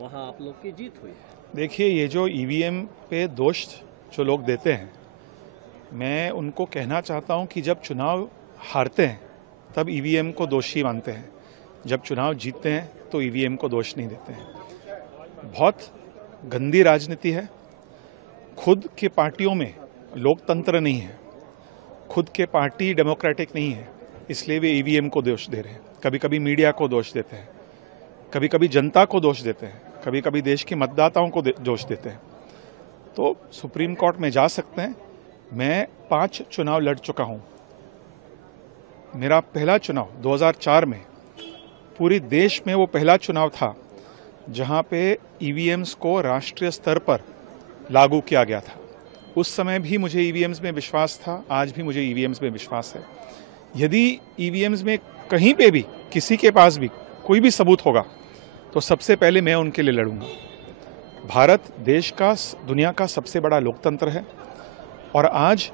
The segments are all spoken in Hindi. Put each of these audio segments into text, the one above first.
वहाँ आप लोग की जीत हुई है। देखिए, ये जो ईवीएम पे दोष जो लोग देते हैं, मैं उनको कहना चाहता हूं कि जब चुनाव हारते हैं तब ईवीएम को दोषी मानते हैं, जब चुनाव जीतते हैं तो ईवीएम को दोष नहीं देते हैं। बहुत गंदी राजनीति है। खुद के पार्टियों में लोकतंत्र नहीं है, खुद के पार्टी डेमोक्रेटिक नहीं है, इसलिए वे ईवीएम को दोष दे रहे हैं। कभी कभी मीडिया को दोष देते हैं, कभी कभी जनता को दोष देते हैं, कभी कभी देश के मतदाताओं को दोष देते हैं। तो सुप्रीम कोर्ट में जा सकते हैं। मैं 5 चुनाव लड़ चुका हूं। मेरा पहला चुनाव 2004 में, पूरी देश में वो पहला चुनाव था जहां पे ईवीएम्स को राष्ट्रीय स्तर पर लागू किया गया था। उस समय भी मुझे ईवीएम्स में विश्वास था, आज भी मुझे ईवीएम्स में विश्वास है। यदि ईवीएम्स में कहीं पे भी किसी के पास भी कोई भी सबूत होगा तो सबसे पहले मैं उनके लिए लड़ूंगा। भारत देश का, दुनिया का सबसे बड़ा लोकतंत्र है और आज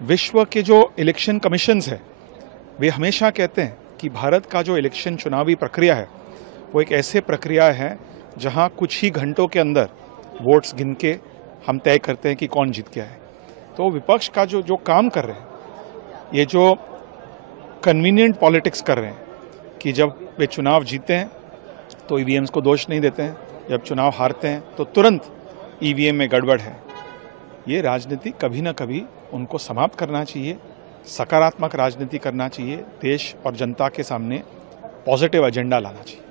विश्व के जो इलेक्शन कमीशंस है वे हमेशा कहते हैं कि भारत का जो इलेक्शन चुनावी प्रक्रिया है वो एक ऐसे प्रक्रिया है जहां कुछ ही घंटों के अंदर वोट्स गिन के हम तय करते हैं कि कौन जीत गया है। तो विपक्ष का जो काम कर रहे हैं, ये जो कन्वीनियंट पॉलिटिक्स कर रहे हैं कि जब वे चुनाव जीतते हैं तो ईवीएम्स को दोष नहीं देते हैं, जब चुनाव हारते हैं तो तुरंत ईवीएम में गड़बड़ है, ये राजनीति कभी ना कभी उनको समाप्त करना चाहिए। सकारात्मक राजनीति करना चाहिए, देश और जनता के सामने पॉजिटिव एजेंडा लाना चाहिए।